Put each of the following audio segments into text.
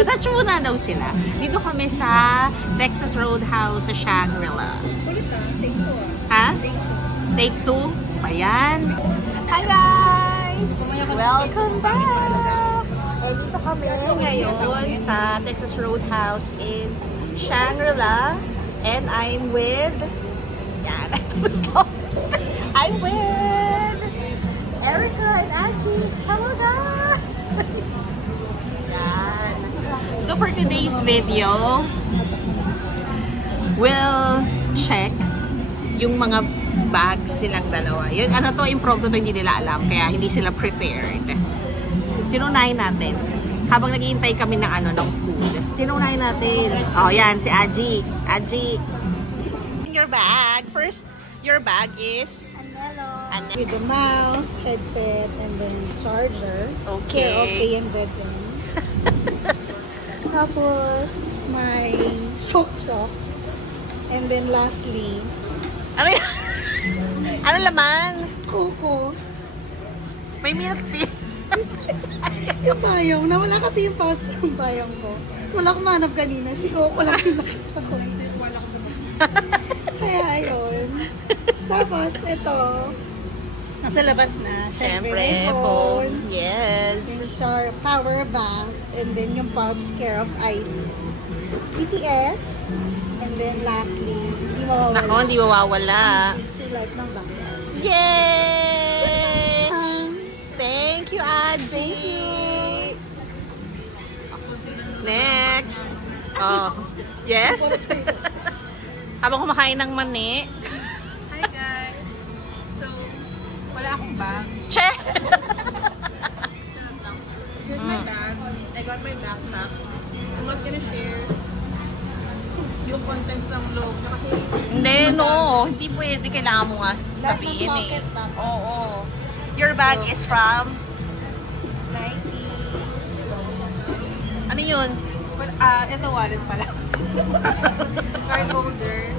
Tatouch muna daw sila. Dito kami sa Texas Roadhouse sa Shangri-La. Ha? Take 2? Ayan. Hi guys! Welcome back! Dito kami ngayon sa Texas Roadhouse in Shangri-La. And I'm with... Yan. I'm with Erica and Angie. Hello guys! Yan. So for today's video, we'll check yung mga bags nilang dalawa. Yun, ano to, impromptu to, hindi nila alam. Kaya hindi sila prepared. Sinunahin natin. Habang naghihintay kami ng ano, ng food. Sinunahin natin. Oh, yan, si Aji. Aji. Your bag. First, your bag is... Anelo. With the mouse, headset, and then charger. Okay. Okay, and then. Tapos, my shock. And then lastly, Ano yan? Ano laman? Coco. May milk tea. Yung bayong. Nawala kasi yung pouch ng bayong ko. So, wala akong manap kanina. Si Coco lang yung nakita ko. Kaya ayun. Tapos, ito. Nasa labas na. Siyempre, phone. Yes. Yung power bank. And then yung pouch care of ID. BTS. And then lastly, hindi mawawala. Nako, hindi mawawala. Light ng background. Yay! Thank you, Aji. Thank you. Next. Oh. Yes? Habang kumakain ng mani. Hi guys! So, wala akong bag. Che! Here's my bag. I got my backpack. I'm not gonna share yung contents ng loob na kasi... Hindi, no. Hindi pwede. Kailangan mo nga sabihin eh. Oo. Your bag is from? Nike. Ano yun? Well, ito wallet pala. Card holder.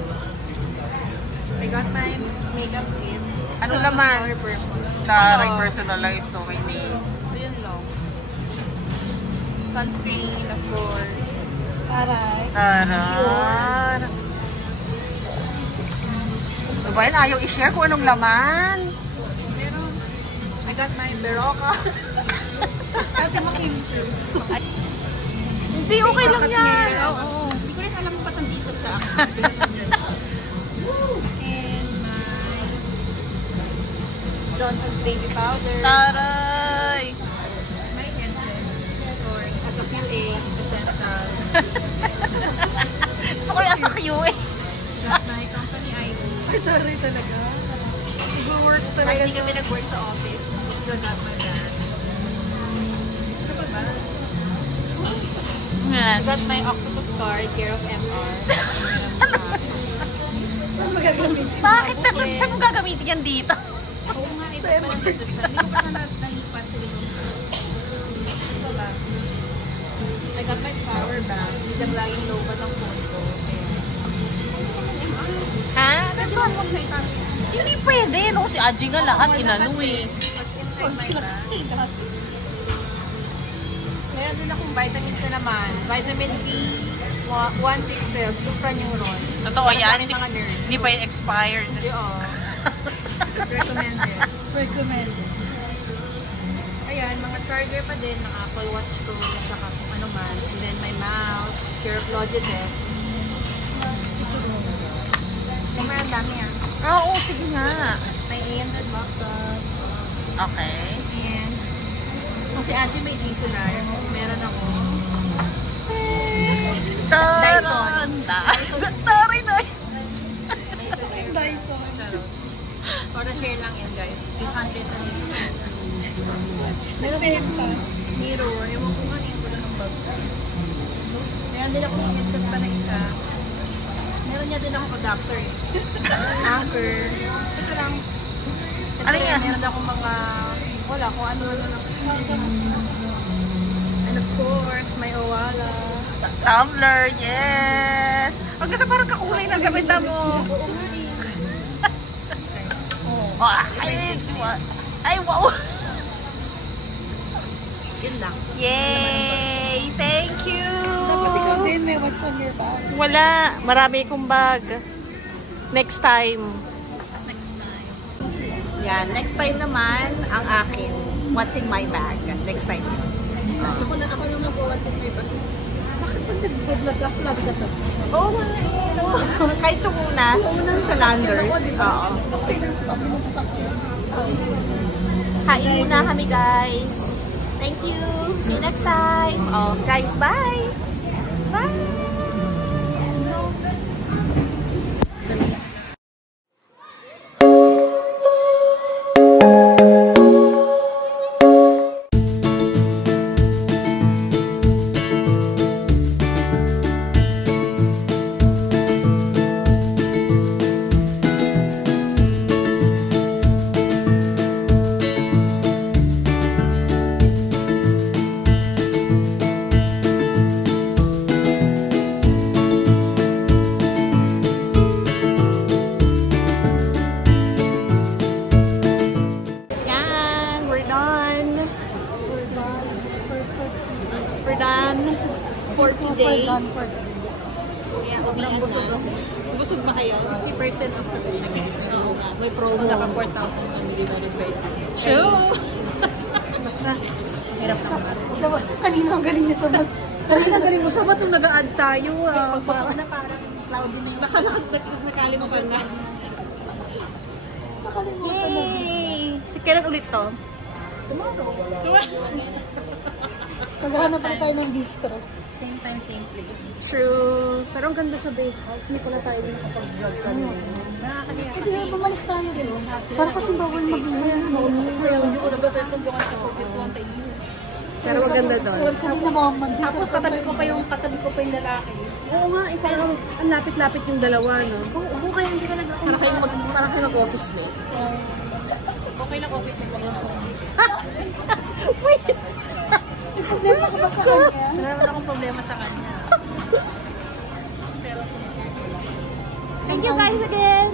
I got my makeup kit. Anong laman? Our perfume. Taray personalized. Okay na yun. So, yun lang. Sunscreen, of course. Taray. Tarar. Diba yun? Ayaw i-share kung anong laman. Pero, I got my Berocca. Ate makimchi. Hindi, okay lang yan. Oo. Hindi ko rin alam kung ba't nandito sa akin. And my Johnson's baby powder. Taray. My headset. For as a QA, essential. Gusto ko yung asa QA. Got my company ID. Ay, taray talaga. Nag-work Kahit talaga hindi siya. kami nag-work sa office, still got my bag. Ano pa ba? I got my octopus card, care of MR. Saan magagamit? Bakit naman? Saan mo gagamitin yan dito? Oo nga, ito pa lang dito siya. Hindi ko pa na nalipat sa likod. Ito ba? I got my power bank. Hindi lang laging low ba ng phone ko. Ha? Pwede ba kung may tanong? Hindi pwede. No, si Aji nga lahat inano eh. What's inside my bag? Meron din akong vitamins na naman. Vitamin B, 1,612, Supraneuron. Totoo yan. Mga mga nerds. Hindi pa yung expired. Oo. Recommended. Recommended. Ayan, mga charger pa din, mga Apple Watch ko, at saka kung ano man. And then my mouse, care of Logitech. Kumaya ang dami ah. Oo, sige nga. May AMD laptop. Okay. And kung si Aji may DSLR, meron ako. Taran! Taray na! Dyson. Para share lang yan guys. 800 na yun. Meron pa. Mirror. Ewan ko nga yun ko lang ng bag. Meron din ako ng headset pa na isa. Meron niya din ako adapter eh. Anchor. Ito lang. Ito Ano yan? Meron akong mga... Wala, kung ano-ano lang. And of course, may Owala. Tumbler, yes! Ang ganda parang kakulay ng gamitan mo. Oo nga eh. Ay, wow! Yun lang. Yay! Thank you! May what's on your bag? Wala. Marami kong bag. Next time. Yan. Next time naman, ang akin. What's in my bag. Next time. Ako na mag-what's in my bag. Bakit pag nag-vlog ka to? Oo, kahit ito muna. Sa Landers. Oo. Okay na stop mo sa sakyan. Kain muna kami, guys. Thank you. See you next time. Oh, guys, bye. Bye. We're done for today. Done for today. Kaya umian na. Busog ba kayo? 50% off kasi siya, guys. May promo. Naka 4,000 na divided by 2. True! Basta, hirap na. Kanina ang galing niya sa mat. Kanina ang galing mo sa mat nung nag-a-add tayo. Parang cloudy na yung Nakalimutan na. Nakalimutan na. Yay! Si kailan ulit to? Maghanap pa tayo ng bistro. same time, same place. True. Pero ang ganda sa Bake House. Hindi pala tayo din kapag-vlog kami. Nakakaliya. Hindi na bumalik tayo din. Para kasi bawal mag-ingay. Hindi ko nabasa kung bukas sa COVID sa inyo. Pero maganda doon. Kaya hindi na mamamansin. Tapos katabi ko pa yung lalaki. Oo nga, parang ang lapit-lapit yung dalawa, no? Oo, kaya hindi ka Para kayo mag-office mate. Okay na COVID mo lang. Wait! Problema ko ba sa kanya? Wala naman akong problema sa kanya. Pero Thank you guys again!